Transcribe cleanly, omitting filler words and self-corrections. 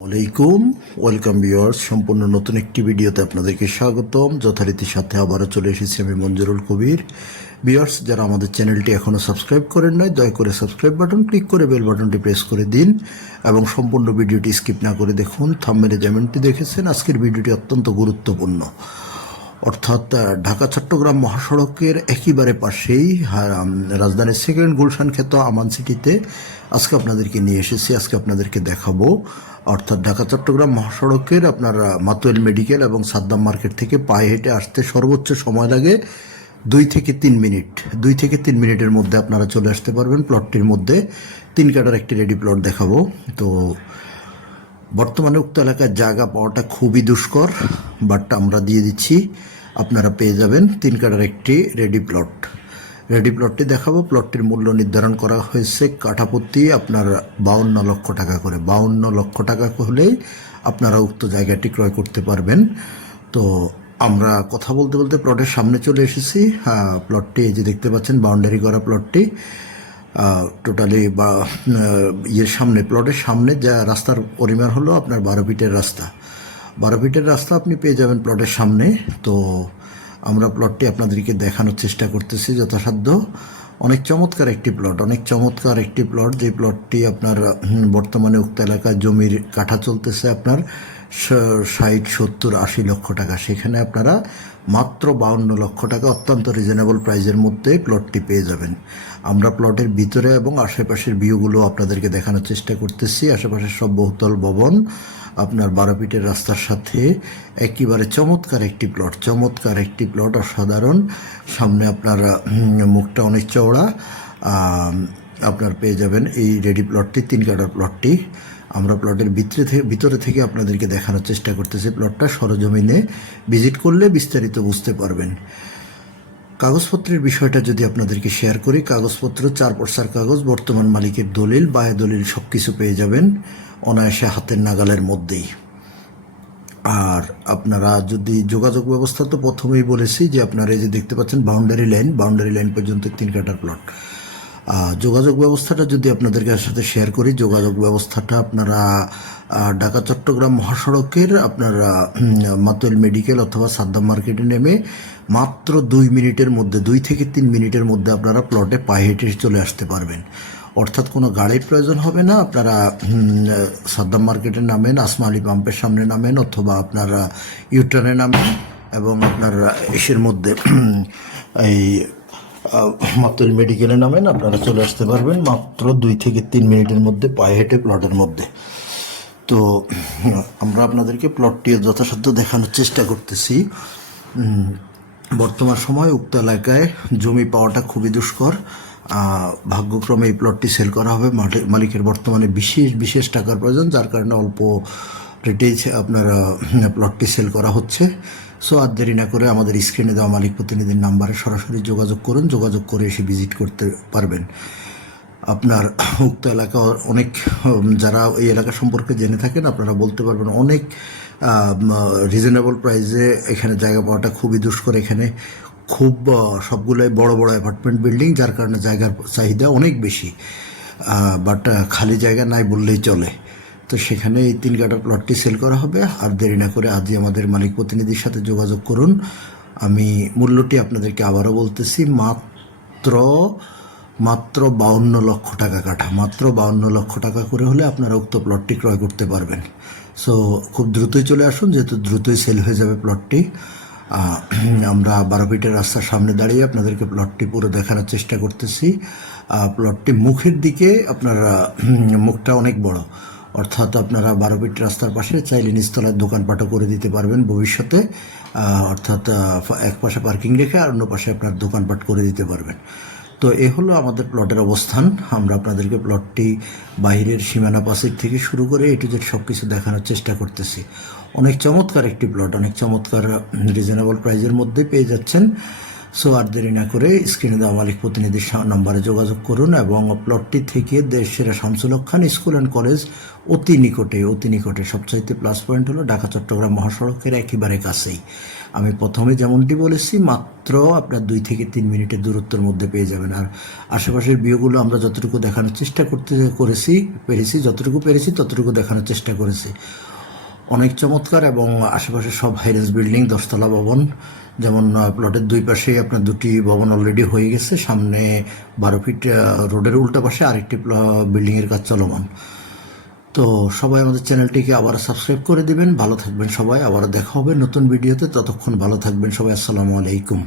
আলাইকুম welcome viewers, সম্পূর্ণ নতুন একটি ভিডিওতে আপনাদেরকে স্বাগতম। যথারীতির সাথে আবারও চলে এসেছি আমি মঞ্জুরুল কবির। ভিউয়ার্স, যারা আমাদের চ্যানেলটি এখনও সাবস্ক্রাইব করেন নাই, দয়া করে সাবস্ক্রাইব বাটন ক্লিক করে বেল বাটনটি প্রেস করে দিন এবং সম্পূর্ণ ভিডিওটি স্কিপ না করে দেখুন। থাম্বনেলে যেমনটি দেখেছেন, আজকের ভিডিওটি অত্যন্ত গুরুত্বপূর্ণ। অর্থাৎ ঢাকা চট্টগ্রাম মহাসড়কের একেবারে পাশেই রাজধানীর সেকেন্ড গুলশান খ্যাত আমান সিটিতে আজকে আপনাদেরকে নিয়ে এসেছি। আজকে আপনাদেরকে দেখাবো অর্থাৎ ঢাকা চট্টগ্রাম মহাসড়কের আপনার মাতুয়েল মেডিকেল এবং সাদ্দাম মার্কেট থেকে পায়ে হেঁটে আসতে সর্বোচ্চ সময় লাগে 2 থেকে 3 মিনিট। 2 থেকে 3 মিনিটের মধ্যে আপনারা চলে আসতে পারবেন প্লটটির মধ্যে। 3 কাটার একটি রেডি প্লট দেখাবো। তো বর্তমানে উক্ত এলাকায় জায়গা পাওয়াটা খুবই দুষ্কর, বাট আমরা দিয়ে দিচ্ছি, আপনারা পেয়ে যাবেন 3 কাটার একটি রেডি প্লট। রেডি প্লটটি দেখাবো। প্লটটির মূল্য নির্ধারণ করা হয়েছে কাঠাপ্রতি আপনার 52 লক্ষ টাকা করে। 52 লক্ষ টাকা হলেই আপনারা উক্ত জায়গাটি ক্রয় করতে পারবেন। তো আমরা কথা বলতে বলতে প্লটের সামনে চলে এসেছি। প্লটটি এই যে দেখতে পাচ্ছেন, বাউন্ডারি করা প্লটটি টোটালি বা সামনে প্লটের সামনে যা রাস্তার পরিমাণ হলো আপনার 12 ফিটের রাস্তা। 12 ফিটের রাস্তা আপনি পেয়ে যাবেন প্লটের সামনে। তো আমরা প্লটটি আপনাদেরকে দেখানোর চেষ্টা করতেছি যথাসাধ্য। অনেক চমৎকার একটি প্লট, অনেক চমৎকার একটি প্লট। যে প্লটটি আপনার বর্তমানে উক্ত এলাকায় জমির কাঠা চলতেছে আপনার 60, 70, 80 লক্ষ টাকা। সেখানে আপনারা মাত্র 52 লক্ষ টাকা অত্যন্ত রিজনেবল প্রাইজের মধ্যে প্লটটি পেয়ে যাবেন। আমরা প্লটের ভিতরে এবং আশেপাশের ভিউগুলো আপনাদেরকে দেখানোর চেষ্টা করতেছি। আশেপাশের সব বহুতল ভবন আপনার 12 ফিটের রাস্তার সাথে একেবারে চমৎকার একটি প্লট, চমৎকার একটি প্লট, অসাধারণ। সামনে আপনার মুখটা অনেক চওড়া। আপনার পেয়ে যাবেন এই রেডি প্লটটি, 3 কাটার প্লটটি। আমরা প্লটের ভিতরে থেকে আপনাদেরকে দেখানোর চেষ্টা করতেছি। প্লটটা সরজমিনে ভিজিট করলে বিস্তারিত বুঝতে পারবেন। কাগজপত্রের বিষয়টা যদি আপনাদেরকে শেয়ার করি, কাগজপত্র 4 পর্সার কাগজ, বর্তমান মালিকের দলিল, বায় দলিল সব কিছু পেয়ে যাবেন অনায়াসে হাতের নাগালের মধ্যেই। আর আপনারা যদি যোগাযোগ ব্যবস্থা, তো প্রথমেই বলেছি যে আপনারা এই যে দেখতে পাচ্ছেন বাউন্ডারি লাইন পর্যন্ত 3 কাটার প্লট। যোগাযোগ ব্যবস্থাটা যদি আপনাদের সাথে শেয়ার করি, যোগাযোগ ব্যবস্থাটা আপনারা ঢাকা চট্টগ্রাম মহাসড়কের আপনারা মাতুয়েল মেডিকেল অথবা সাদ্দাম মার্কেটে নেমে মাত্র 2 মিনিটের মধ্যে, 2 থেকে 3 মিনিটের মধ্যে আপনারা প্লটে পায়ে হেঁটে চলে আসতে পারবেন। অর্থাৎ কোনো গাড়ির প্রয়োজন হবে না। আপনারা সাদ্দাম মার্কেটে নামেন, আসমা আলী পাম্পের সামনে নামেন, অথবা আপনারা ইউটার্নে নামেন এবং আপনার এসের মধ্যে এই মাতুয়েল মেডিকেলে নামেন, আপনারা চলে আসতে পারবেন মাত্র 2 থেকে 3 মিনিটের মধ্যে পায়ে হেঁটে প্লটের মধ্যে। তো আমরা আপনাদেরকে প্লটটি যথাসাধ্য দেখানোর চেষ্টা করতেছি। বর্তমান সময় উক্ত এলাকায় জমি পাওয়াটা খুবই দুষ্কর। ভাগ্যক্রমে এই প্লটটি সেল করা হবে। মালিকের বর্তমানে বিশেষ টাকার প্রয়োজন, যার কারণে অল্প রেটেই আপনারা প্লটটি সেল করা হচ্ছে। সো আর দেরি না করে আমাদের স্ক্রিনে দেওয়া মালিক প্রতিনিধির নাম্বারে সরাসরি যোগাযোগ করুন। যোগাযোগ করে এসে ভিজিট করতে পারবেন। আপনার উক্ত এলাকা অনেক, যারা এই এলাকা সম্পর্কে জেনে থাকেন, আপনারা বলতে পারবেন অনেক রিজনেবল প্রাইসে এখানে জায়গা পাওয়াটা খুবই দুষ্কর। এখানে খুব সবগুলোই বড় বড় অ্যাপার্টমেন্ট বিল্ডিং, যার কারণে জায়গার চাহিদা অনেক বেশি, বাট খালি জায়গা নাই বললেই চলে। তো সেখানে এই 3 কাটার প্লটটি সেল করা হবে। আর দেরি না করে আজই আমাদের মালিক প্রতিনিধির সাথে যোগাযোগ করুন। আমি মূল্যটি আপনাদেরকে আবারও বলতেছি, মাত্র 52 লক্ষ টাকা কাঠা, মাত্র 52 লক্ষ টাকা করে হলে আপনারা উক্ত প্লটটি ক্রয় করতে পারবেন। সো খুব দ্রুতই চলে আসুন, যেহেতু দ্রুতই সেল হয়ে যাবে প্লটটি। আমরা 12 ফিটের রাস্তার সামনে দাঁড়িয়ে আপনাদেরকে প্লটটি পুরো দেখানোর চেষ্টা করতেছি। প্লটটি মুখের দিকে আপনারা, মুখটা অনেক বড়, অর্থাৎ আপনারা 12 ফিট রাস্তার পাশে চাইলে নিচতলায় দোকানপাটও করে দিতে পারবেন ভবিষ্যতে। অর্থাৎ এক পাশে পার্কিং রেখে আর অন্য পাশে আপনার দোকানপাট করে দিতে পারবেন। তো এ হলো আমাদের প্লটের অবস্থান। আমরা আপনাদেরকে প্লটটি বাহিরের সীমানা পাশের থেকে শুরু করে এ টু জেড সব কিছু দেখানোর চেষ্টা করতেছি। অনেক চমৎকার একটি প্লট, অনেক চমৎকার রিজনেবল প্রাইজের মধ্যে পেয়ে যাচ্ছেন। সো আর দেরি না করে স্ক্রিনে দেওয়া মালিক প্রতিনিধির নম্বরে যোগাযোগ করুন এবং প্লটটি থেকে দেশের শামসুল হক খান স্কুল অ্যান্ড কলেজ অতি নিকটে সবচাইতে প্লাস পয়েন্ট হলো ঢাকা চট্টগ্রাম মহাসড়কের একেবারে কাছেই। আমি প্রথমে যেমনটি বলেছি মাত্র আপনার 2 থেকে 3 মিনিটের দূরত্বের মধ্যে পেয়ে যাবেন। আর আশেপাশের ভিউগুলো আমরা যতটুকু দেখানোর চেষ্টা পেরেছি যতটুকু পেরেছি ততটুকু দেখানোর চেষ্টা করেছি। অনেক চমৎকার এবং আশেপাশে সব হাইরেঞ্জ বিল্ডিং, 10তলা ভবন। যেমন প্লটের 2 পাশেই আপনার 2টি ভবন অলরেডি হয়ে গেছে, সামনে 12 ফিট রোডের উল্টা পাশে আরেকটি বিল্ডিংয়ের কাজ চলমান। তো সবাই আমাদের চ্যানেলটিকে আবার সাবস্ক্রাইব করে দিবেন। ভালো থাকবেন সবাই, আবার দেখা হবে নতুন ভিডিওতে। ততক্ষণ ভালো থাকবেন সবাই। আসসালামু আলাইকুম।